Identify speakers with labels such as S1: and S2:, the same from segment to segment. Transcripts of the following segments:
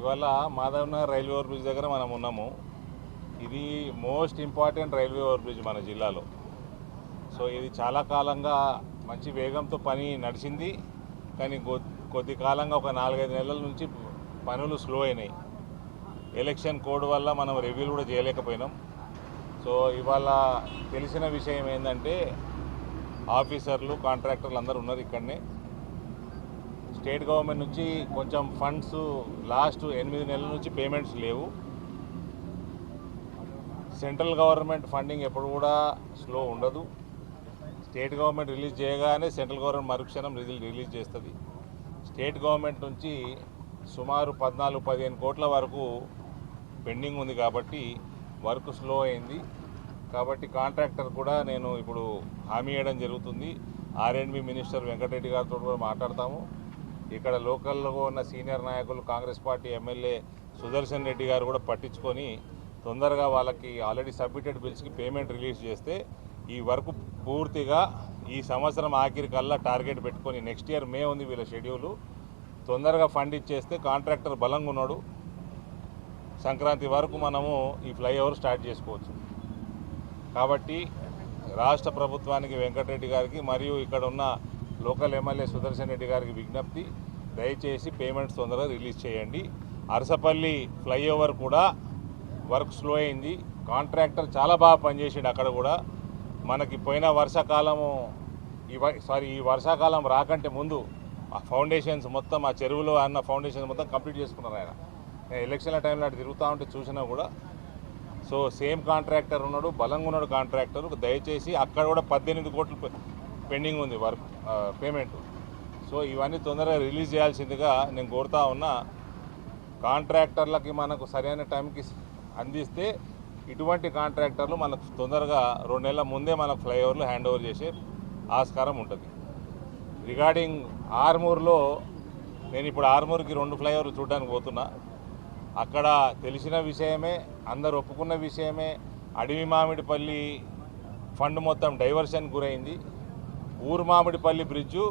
S1: ఇవాళ Madhavnagar railway over bridge దగ్గర మనం ఉన్నాము. ఇది most important railway over bridge మన జిల్లాలో. సో ఇది చాలా కాలంగా మంచి వేగంతో పని నడిచింది. కానీ కొద్ది కాలంగా ఒక నాలుగైదు నెలల నుంచి పనులు స్లో అయినాయి. ఎలక్షన్ కోడ్ వల్ల మనం రివ్యూలు కూడా చేయలేకపోయినాం. సో ఇవాళ తెలిసిన విషయం ఏంటంటే ఆఫీసర్లు కాంట్రాక్టర్లు అందరూ ఉన్నారు ఇక్కడనే. స్టేట్ గవర్నమెంట్ నుంచి కొంచెం ఫండ్స్ లాస్ట్ ఎనిమిది నెలల నుంచి పేమెంట్స్ లేవు. సెంట్రల్ గవర్నమెంట్ ఫండింగ్ ఎప్పుడు కూడా స్లో ఉండదు. స్టేట్ గవర్నమెంట్ రిలీజ్ చేయగానే సెంట్రల్ గవర్నమెంట్ మరుక్షణం రిలీజ్ రిలీజ్ చేస్తుంది. స్టేట్ గవర్నమెంట్ నుంచి సుమారు పద్నాలుగు పదిహేను కోట్ల వరకు పెండింగ్ ఉంది కాబట్టి వర్క్ స్లో అయింది. కాబట్టి కాంట్రాక్టర్ కూడా నేను ఇప్పుడు హామీ ఇవ్వడం జరుగుతుంది. ఆర్ఎండ్బి మినిస్టర్ వెంకటరెడ్డి గారితో కూడా మాట్లాడతాము. ఇక్కడ లోకల్లో ఉన్న సీనియర్ నాయకులు కాంగ్రెస్ పార్టీ ఎమ్మెల్యే సుదర్శన్ రెడ్డి గారు కూడా పట్టించుకొని తొందరగా వాళ్ళకి ఆల్రెడీ సబ్మిటెడ్ బిల్స్కి పేమెంట్ రిలీజ్ చేస్తే ఈ వర్క్ పూర్తిగా ఈ సంవత్సరం ఆఖరి కల్లా టార్గెట్ పెట్టుకొని నెక్స్ట్ ఇయర్ మే ఉంది వీళ్ళ షెడ్యూలు. తొందరగా ఫండ్ ఇచ్చేస్తే కాంట్రాక్టర్ బలంగా ఉన్నాడు. సంక్రాంతి వరకు మనము ఈ ఫ్లైఓవర్ స్టార్ట్ చేసుకోవచ్చు. కాబట్టి రాష్ట్ర ప్రభుత్వానికి వెంకటరెడ్డి గారికి మరియు ఇక్కడ ఉన్న లోకల్ ఎమ్మెల్యే సుదర్శన్ రెడ్డి గారికి విజ్ఞప్తి దయచేసి పేమెంట్స్ తొందరగా రిలీజ్ చేయండి. అరసపల్లి ఫ్లైఓవర్ కూడా వర్క్ స్లో అయింది. కాంట్రాక్టర్ చాలా బాగా పనిచేసిండు అక్కడ కూడా. మనకి పోయిన వర్షాకాలము ఈ సారీ ఈ వర్షాకాలం రాకంటే ముందు ఆ ఫౌండేషన్స్ మొత్తం ఆ చెరువులో అన్న ఫౌండేషన్స్ మొత్తం కంప్లీట్ చేసుకున్నారు ఆయన. నేను ఎలక్షన్ల టైంలో అటు తిరుగుతూ ఉంటే చూసినా కూడా. సో సేమ్ కాంట్రాక్టర్ ఉన్నాడు బలంగా ఉన్నాడు కాంట్రాక్టర్. దయచేసి అక్కడ కూడా పద్దెనిమిది కోట్లు పెండింగ్ ఉంది వర్క్ పేమెంట్. సో ఇవన్నీ తొందరగా రిలీజ్ చేయాల్సిందిగా నేను కోరుతా ఉన్నా. కాంట్రాక్టర్లకి మనకు సరైన టైంకి అందిస్తే ఇటువంటి కాంట్రాక్టర్లు మనకు తొందరగా రెండు నెలల ముందే మనకు ఫ్లైఓవర్లు హ్యాండ్ ఓవర్ చేసే ఆస్కారం ఉంటుంది. రిగార్డింగ్ ఆర్మూర్లో నేను ఇప్పుడు ఆర్మూర్కి రెండు ఫ్లైఓవర్లు చూడడానికి పోతున్నా. అక్కడ తెలిసిన విషయమే అందరు ఒప్పుకున్న విషయమే అడవి మామిడిపల్లి ఫండ్ మొత్తం డైవర్షన్ గురైంది. ఊరు మామిడిపల్లి బ్రిడ్జు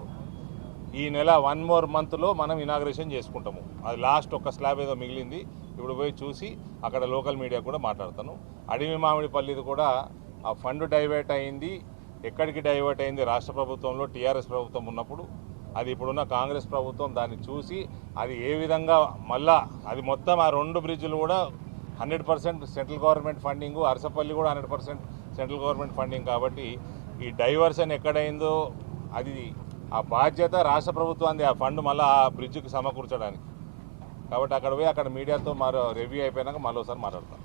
S1: ఈ నెల వన్ మోర్ మంత్లో మనం ఇనాగ్రేషన్ చేసుకుంటాము. అది లాస్ట్ ఒక స్లాబ్ ఏదో మిగిలింది. ఇప్పుడు పోయి చూసి అక్కడ లోకల్ మీడియా కూడా మాట్లాడతాను. అడవి మామిడిపల్లిది కూడా ఆ ఫండ్ డైవర్ట్ అయింది. ఎక్కడికి డైవర్ట్ అయింది? రాష్ట్ర ప్రభుత్వంలో టీఆర్ఎస్ ప్రభుత్వం ఉన్నప్పుడు. అది ఇప్పుడున్న కాంగ్రెస్ ప్రభుత్వం దాన్ని చూసి అది ఏ విధంగా మళ్ళా అది మొత్తం ఆ రెండు బ్రిడ్జ్లు కూడా hundred percent central government funding Arasapalli కూడా hundred percent central government funding కాబట్టి ఈ డైవర్షన్ ఎక్కడైందో అది ఆ బాధ్యత రాష్ట్ర ప్రభుత్వాన్ని ఆ ఫండ్ మళ్ళీ ఆ బ్రిడ్జ్కి సమకూర్చడానికి. కాబట్టి అక్కడ పోయి అక్కడ మీడియాతో మరో రివ్యూ అయిపోయినాక మళ్ళీ ఒకసారి మాట్లాడతాం.